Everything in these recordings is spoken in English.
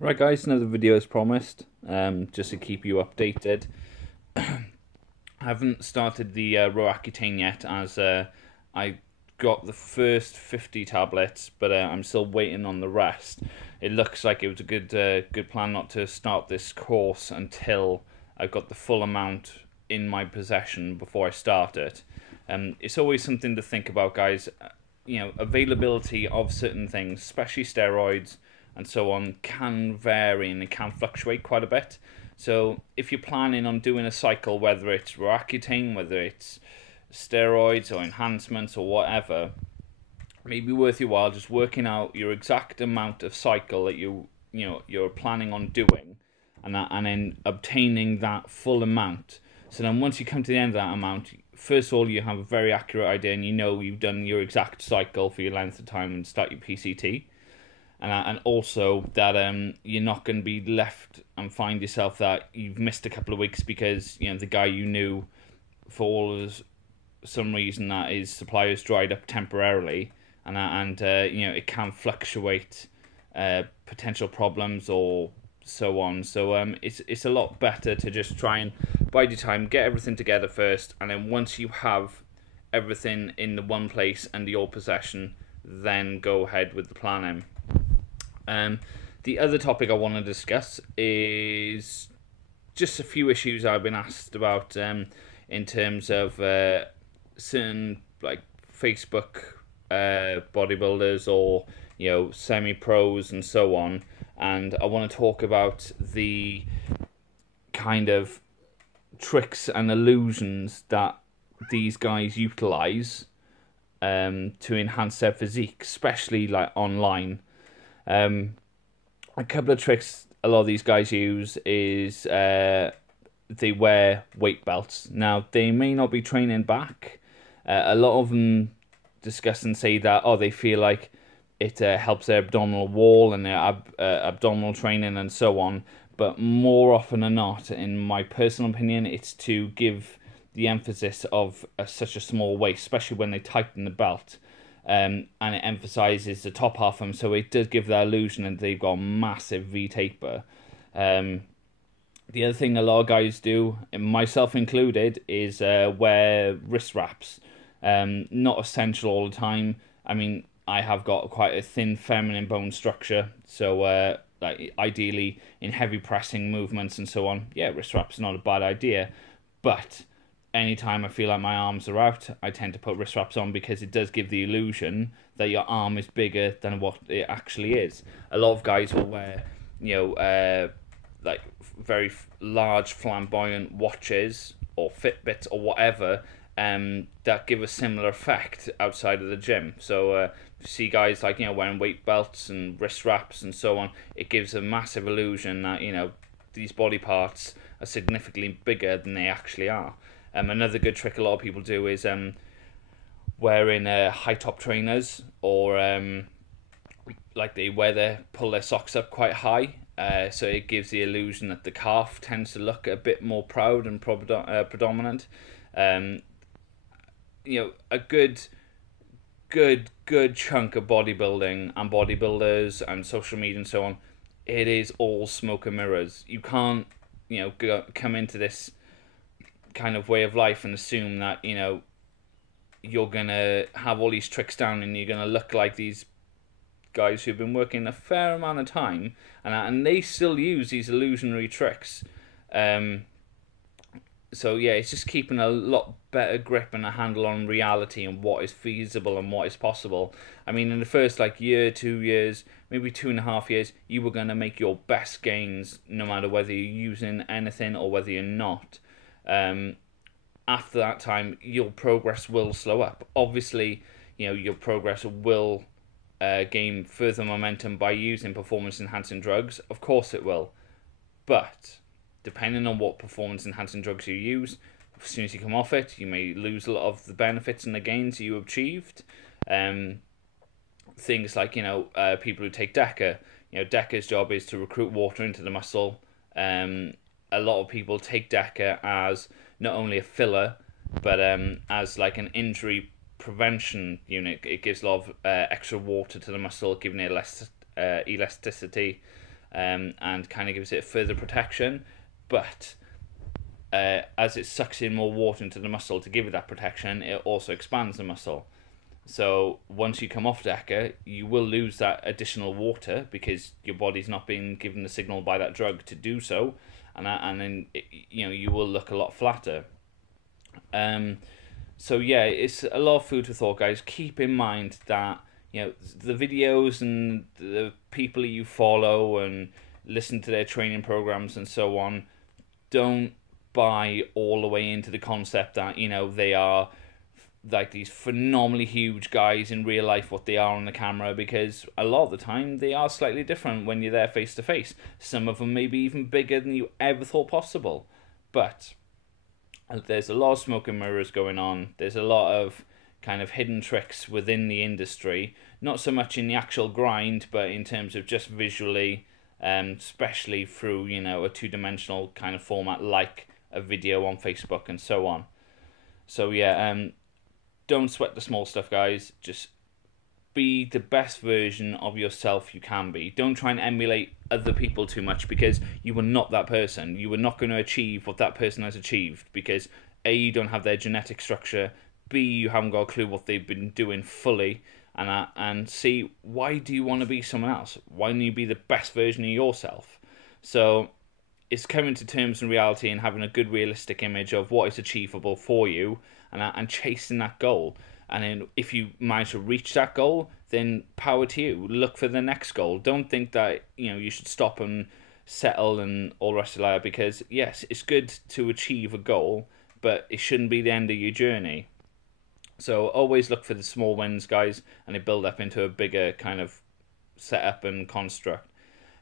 Right guys, another video as promised, just to keep you updated. I haven't started the raw Accutane yet, as I got the first 50 tablets, but I'm still waiting on the rest. It looks like it was a good plan not to start this course until I've got the full amount in my possession before I start it. It's always something to think about, guys. Availability of certain things, especially steroids and so on, can vary and it can fluctuate quite a bit. So if you're planning on doing a cycle, whether it's Accutane, whether it's steroids or enhancements or whatever, it may be worth your while just working out your exact amount of cycle that you're planning on doing, and then obtaining that full amount. So then once you come to the end of that amount, first of all, you have a very accurate idea and you know you've done your exact cycle for your length of time and start your PCT. And also that you're not going to be left and find yourself that you've missed a couple of weeks because the guy you knew, for some reason that his supply has dried up temporarily, and it can fluctuate potential problems or so on. So it's a lot better to just try and bide your time, get everything together first, and then once you have everything in the one place under your possession, then go ahead with the planning. The other topic I want to discuss is just a few issues I've been asked about in terms of certain like Facebook bodybuilders or semi-pros and so on, and I want to talk about the kind of tricks and illusions that these guys utilize to enhance their physique, especially like online. A couple of tricks a lot of these guys use is they wear weight belts. Now, they may not be training back. A lot of them discuss and say that, they feel like it helps their abdominal wall and their abdominal training and so on. But more often than not, in my personal opinion, it's to give the emphasis of such a small waist, especially when they tighten the belt. And it emphasizes the top half of them, so it does give that illusion that they've got a massive V-taper. The other thing a lot of guys do, and myself included, is wear wrist wraps. Not essential all the time. I mean, I have got quite a thin feminine bone structure, so like ideally in heavy pressing movements and so on, wrist wraps are not a bad idea. But anytime I feel like my arms are out, I tend to put wrist wraps on because it does give the illusion that your arm is bigger than what it actually is. A lot of guys will wear, like very large flamboyant watches or Fitbits or whatever, that give a similar effect outside of the gym. So you see guys like wearing weight belts and wrist wraps and so on. It gives a massive illusion that these body parts are significantly bigger than they actually are. Another good trick a lot of people do is wearing high top trainers, or like they pull their socks up quite high, so it gives the illusion that the calf tends to look a bit more proud and predominant. A good chunk of bodybuilding and bodybuilders and social media and so on, it is all smoke and mirrors. You can't come into this kind of way of life and assume that you're gonna have all these tricks down and you're gonna look like these guys who've been working a fair amount of time, and they still use these illusionary tricks. So it's just keeping a lot better grip and a handle on reality and what is feasible and what is possible. I mean, in the first year, 2 years, maybe 2.5 years, you were gonna make your best gains no matter whether you're using anything or whether you're not. After that time, your progress will slow up. Obviously, your progress will gain further momentum by using performance-enhancing drugs. Of course it will. But depending on what performance-enhancing drugs you use, as soon as you come off it, you may lose a lot of the benefits and the gains you achieved. Things like, people who take DECA. DECA's job is to recruit water into the muscle. A lot of people take DECA as not only a filler, but as like an injury prevention unit. It gives a lot of extra water to the muscle, giving it less elasticity. and kind of gives it further protection. But as it sucks in more water into the muscle to give it that protection, it also expands the muscle. So once you come off DECA, you will lose that additional water because your body's not being given the signal by that drug to do so, and then you will look a lot flatter. So yeah, it's a lot of food for thought, guys. Keep in mind that the videos and the people you follow and listen to their training programs and so on, don't buy all the way into the concept that they are like these phenomenally huge guys in real life, what they are on the camera, because a lot of the time they are slightly different when you're there face to face. Some of them may be even bigger than you ever thought possible, but there's a lot of smoke and mirrors going on. There's a lot of kind of hidden tricks within the industry, not so much in the actual grind, but in terms of just visually, especially through a two-dimensional kind of format like a video on Facebook and so on. So yeah, don't sweat the small stuff, guys. Just be the best version of yourself you can be. Don't try and emulate other people too much, because you are not that person. You are not going to achieve what that person has achieved, because A, you don't have their genetic structure, B, you haven't got a clue what they've been doing fully, and C, why do you want to be someone else? Why don't you be the best version of yourself? So it's coming to terms in reality and having a good realistic image of what is achievable for you, and chasing that goal. And then if you manage to reach that goal, then power to you. Look for the next goal. Don't think that you should stop and settle and all the rest of that, because yes, it's good to achieve a goal, but it shouldn't be the end of your journey. So always look for the small wins, guys, and they build up into a bigger kind of setup and construct.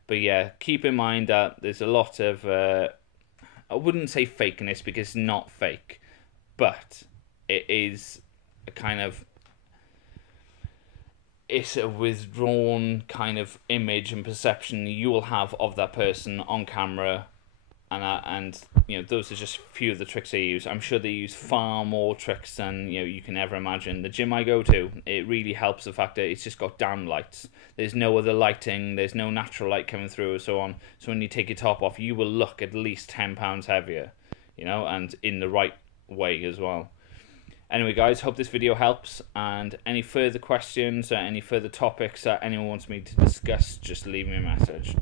But yeah, keep in mind that there's a lot of I wouldn't say fakeness, because it's not fake, but it is a kind of, it's a withdrawn kind of image and perception you will have of that person on camera, and those are just a few of the tricks they use. I'm sure they use far more tricks than you can ever imagine. The gym I go to, it really helps the fact that it's just got down lights. There's no other lighting, there's no natural light coming through and so on. So when you take your top off, you will look at least 10 pounds heavier, and in the right way as well. Anyway, guys, hope this video helps, and any further questions or any further topics that anyone wants me to discuss, just leave me a message.